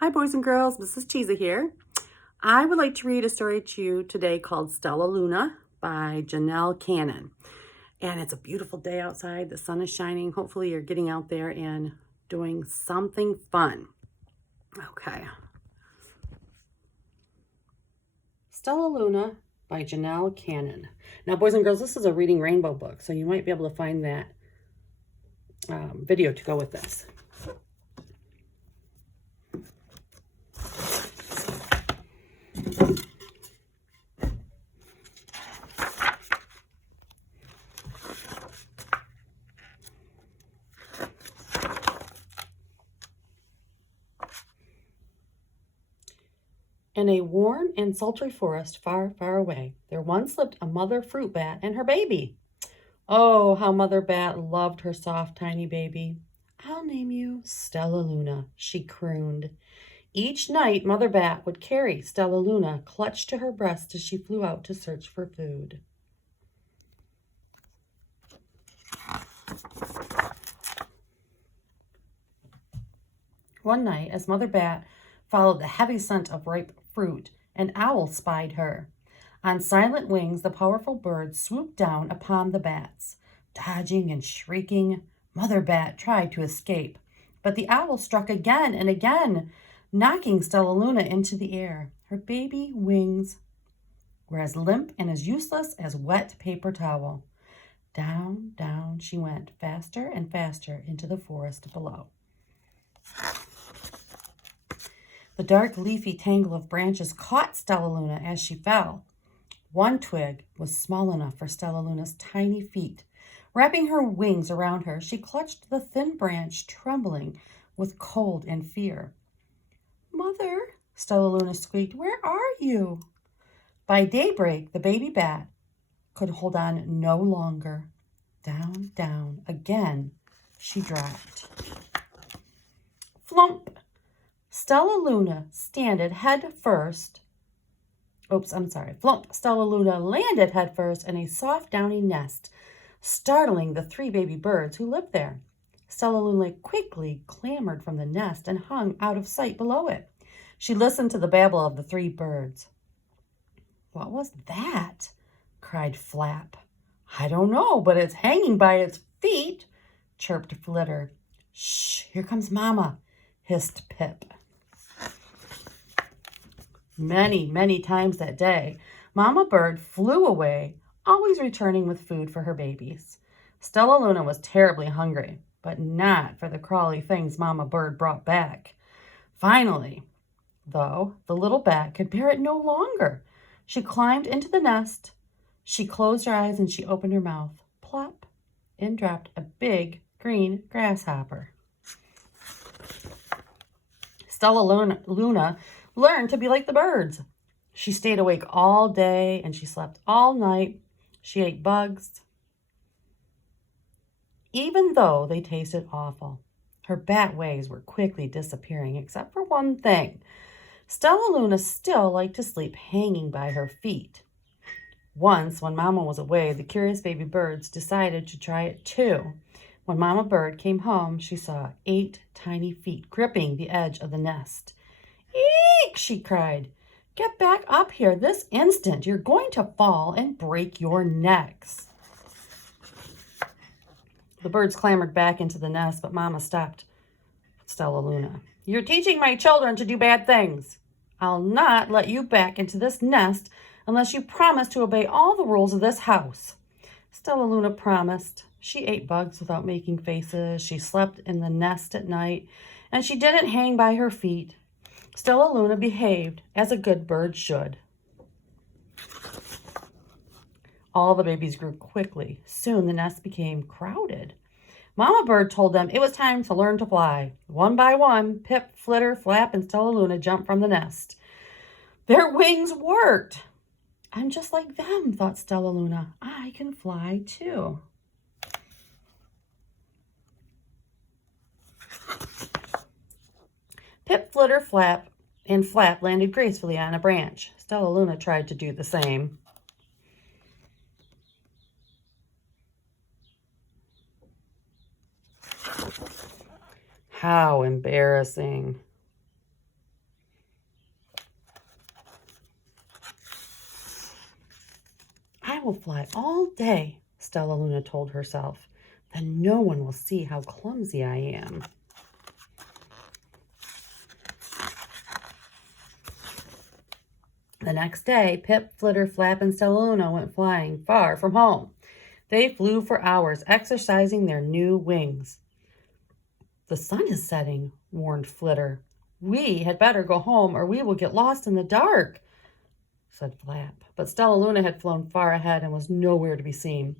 Hi boys and girls, Mrs. Cheesa here. I would like to read a story to you today called Stellaluna by Janelle Cannon. And it's a beautiful day outside, the sun is shining. Hopefully you're getting out there and doing something fun. Okay. Stellaluna by Janelle Cannon. Now boys and girls, this is a Reading Rainbow book, so you might be able to find that video to go with this. In a warm and sultry forest far, far away, there once lived a mother fruit bat and her baby. Oh, how Mother Bat loved her soft, tiny baby. "I'll name you Stellaluna," she crooned. Each night, Mother Bat would carry Stellaluna clutched to her breast as she flew out to search for food. One night, as Mother Bat followed the heavy scent of ripe fruit, an owl spied her. On silent wings, the powerful bird swooped down upon the bats. Dodging and shrieking, Mother Bat tried to escape, but the owl struck again and again, knocking Stellaluna into the air. Her baby wings were as limp and as useless as wet paper towel. Down, down she went, faster and faster into the forest below. The dark leafy tangle of branches caught Stellaluna as she fell. One twig was small enough for Stellaluna's tiny feet. Wrapping her wings around her, she clutched the thin branch, trembling with cold and fear. "Mother," Stellaluna squeaked, "where are you?" By daybreak, the baby bat could hold on no longer. Down, down, again she dropped. Flump! Stellaluna landed head first. Flump! Stellaluna landed head first in a soft, downy nest, startling the three baby birds who lived there. Stellaluna quickly clambered from the nest and hung out of sight below it. She listened to the babble of the three birds. "What was that?" cried Flap. "I don't know, but it's hanging by its feet," chirped Flitter. "Shh, here comes Mama," hissed Pip. Many, many times that day, Mama Bird flew away, always returning with food for her babies. Stellaluna was terribly hungry, but not for the crawly things Mama Bird brought back. Finally, though, the little bat could bear it no longer. She climbed into the nest. She closed her eyes and she opened her mouth. Plop! In dropped a big green grasshopper. Stellaluna learned to be like the birds. She stayed awake all day and she slept all night. She ate bugs, even though they tasted awful. Her bat ways were quickly disappearing, except for one thing. Stellaluna still liked to sleep hanging by her feet. Once, when Mama was away, the curious baby birds decided to try it too. When Mama Bird came home, she saw 8 tiny feet gripping the edge of the nest. "Eek!" she cried. "Get back up here this instant. You're going to fall and break your necks." The birds clambered back into the nest, but Mama stopped Stellaluna. "You're teaching my children to do bad things. I'll not let you back into this nest unless you promise to obey all the rules of this house." Stellaluna promised. She ate bugs without making faces. She slept in the nest at night, and she didn't hang by her feet. Stellaluna behaved as a good bird should. All the babies grew quickly. Soon the nest became crowded. Mama Bird told them it was time to learn to fly. One by one, Pip, Flitter, Flap, and Stellaluna jumped from the nest. Their wings worked. "I'm just like them," thought Stellaluna. "I can fly too." Pip, Flitter, Flap, and Flap landed gracefully on a branch. Stellaluna tried to do the same. How embarrassing. will fly all day, Stellaluna told herself. Then no one will see how clumsy I am. The next day, Pip, Flitter, Flap, and Stellaluna went flying far from home. They flew for hours, exercising their new wings. The sun is setting, warned Flitter. We had better go home or we will get lost in the dark, said Flap. But Stellaluna had flown far ahead and was nowhere to be seen.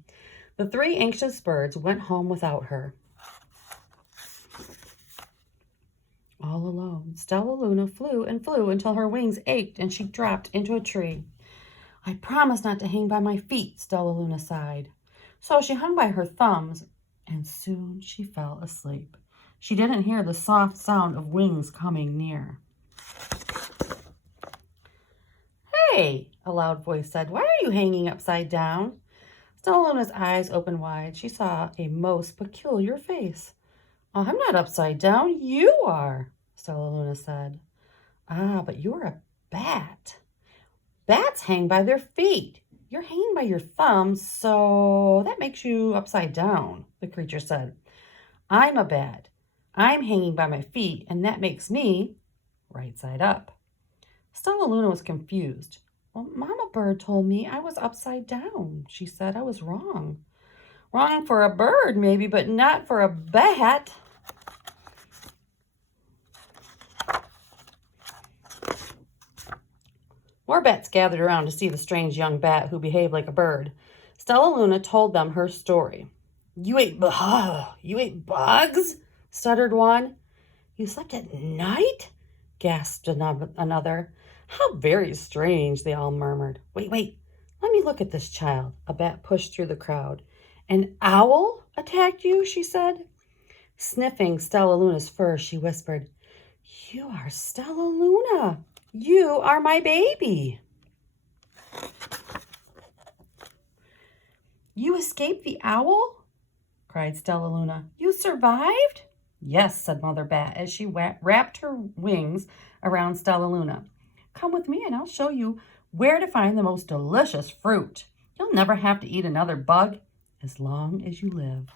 The three anxious birds went home without her. All alone, Stellaluna flew and flew until her wings ached and she dropped into a tree. I promised not to hang by my feet, Stellaluna sighed. So she hung by her thumbs, and soon she fell asleep. She didn't hear the soft sound of wings coming near. Hey, a loud voice said, why are you hanging upside down? Stellaluna's eyes opened wide. She saw a most peculiar face. Oh, I'm not upside down. You are, Stellaluna said. Ah, but you're a bat. Bats hang by their feet. You're hanging by your thumbs, so that makes you upside down, the creature said. I'm a bat. I'm hanging by my feet, and that makes me right side up. Stellaluna was confused. Well, Mama Bird told me I was upside down. She said I was wrong. Wrong for a bird, maybe, but not for a bat. More bats gathered around to see the strange young bat who behaved like a bird. Stellaluna told them her story. You ate bugs? Stuttered one. You slept at night? Gasped another. How very strange, they all murmured. Wait, let me look at this child. A bat pushed through the crowd. An owl attacked you, she said. Sniffing Stellaluna's fur, she whispered, You are Stellaluna. You are my baby. You escaped the owl? Cried Stellaluna. You survived? Yes, said Mother Bat as she wrapped her wings around Stellaluna. Come with me and I'll show you where to find the most delicious fruit. You'll never have to eat another bug as long as you live.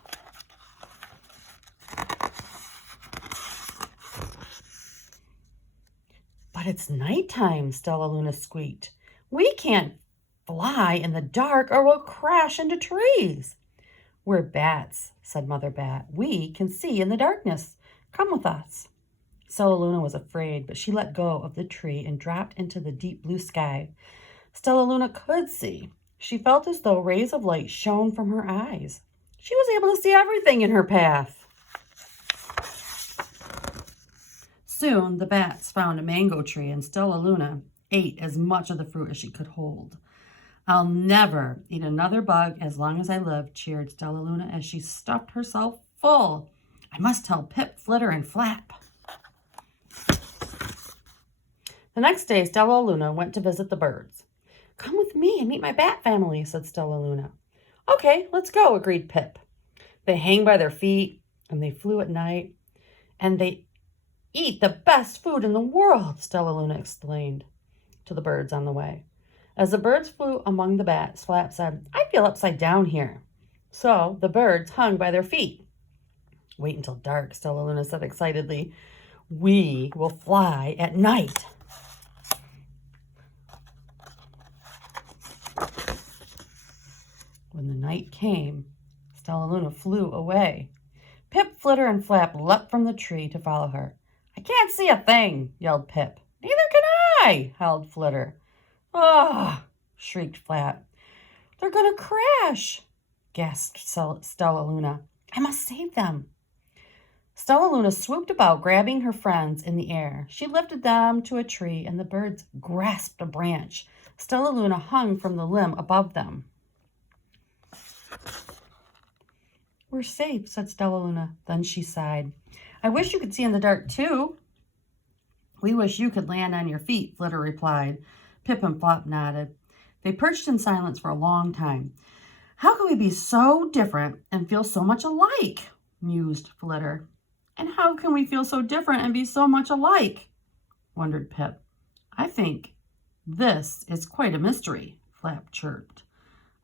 But it's nighttime, Stellaluna squeaked. We can't fly in the dark or we'll crash into trees. We're bats, said Mother Bat. We can see in the darkness. Come with us. Stellaluna was afraid, but she let go of the tree and dropped into the deep blue sky. Stellaluna could see. She felt as though rays of light shone from her eyes. She was able to see everything in her path. Soon the bats found a mango tree and Stellaluna ate as much of the fruit as she could hold. I'll never eat another bug as long as I live, cheered Stellaluna as she stuffed herself full. I must tell Pip, Flitter, and Flap. The next day, Stellaluna went to visit the birds. Come with me and meet my bat family, said Stellaluna. Okay, let's go, agreed Pip. They hang by their feet, and they flew at night, and they eat the best food in the world, Stellaluna explained to the birds on the way. As the birds flew among the bats, Flap said, I feel upside down here. So the birds hung by their feet. Wait until dark, Stellaluna said excitedly. We will fly at night. When the night came, Stellaluna flew away. Pip, Flitter, and Flap leapt from the tree to follow her. I can't see a thing, yelled Pip. Neither can I, howled Flitter. Ah, shrieked Flap. They're going to crash, gasped Stellaluna. I must save them. Stellaluna swooped about, grabbing her friends in the air. She lifted them to a tree, and the birds grasped a branch. Stellaluna hung from the limb above them. We're safe, said Stellaluna. Then she sighed. I wish you could see in the dark, too. We wish you could land on your feet, Flitter replied. Pip and Flop nodded. They perched in silence for a long time. How can we be so different and feel so much alike? Mused Flitter. And how can we feel so different and be so much alike? Wondered Pip. I think this is quite a mystery, Flap chirped.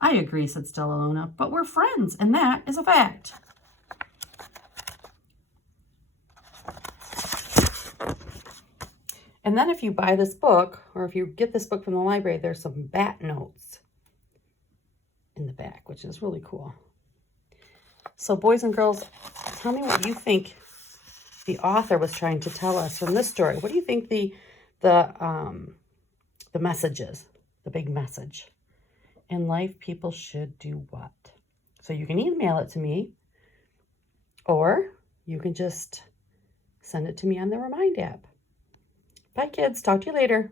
I agree, said Stellaluna, but we're friends, and that is a fact. And then if you buy this book, or if you get this book from the library, there's some bat notes in the back, which is really cool. So boys and girls, tell me what you think the author was trying to tell us from this story. What do you think the message is, the big message? In life, people should do what? So you can email it to me, or you can just send it to me on the Remind app. Bye, kids. Talk to you later.